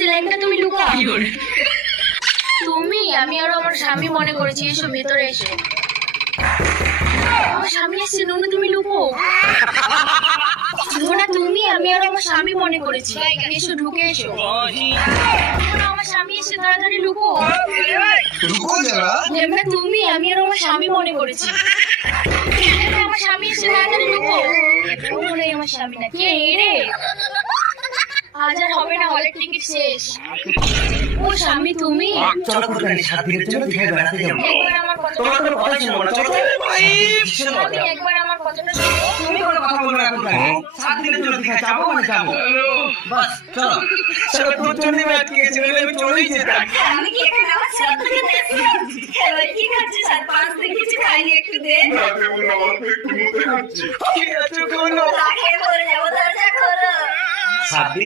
এসছে, লেহেঙ্গা তুমি লুকাও। তুমি, আমি আর আমার স্বামী মনে করেছি। এসো ভেতরে এসো। আমার স্বামী এসছে, নুনু তুমি লুকো। না তুমি, আমি আর আমার স্বামী মনে করেছি। এসো ঢুকে এসো। না, আমার স্বামী এসে, তাড়াতাড়ি লুকো। रुको जरा। না তুমি, আমি আর আমার স্বামী মনে করেছি। আমার স্বামী এসে, তাড়াতাড়ি লুকো। মনে হয় আমার স্বামী না। কে রে? আজ আর হবে না, হলের টিকিট শেষ। ও স্বামী তুমি? চলো কুরবানি 7 দিনের জন্য দীঘায় বেড়াতে যাবো। একবার আমার কথা তোমার কোনো কথা শুনবো না, চলো। স্বামী, একবার আমার কথাটা শোনো। তুমি কোনো কথা বলবে না কুরবানি। 7 দিনের জন্য দীঘায় যাবো মানে যাবো। বাস চলো। চলো তোর জন্য আমি আটকে গেছি, নইলে আমি চলেই যেতাম। আমি কি এখানে আমার ছেলেকে দেখছি? এবার কি খাচ্ছিস? আর 5 দিন কিছু খাইনি, একটু দে। রাতে বলে অল্প একটু মধ্যে খাচ্ছি। ঠিক আছে কোনো। তাকে বলে যাবো, দরজা খোলো। 7 দিন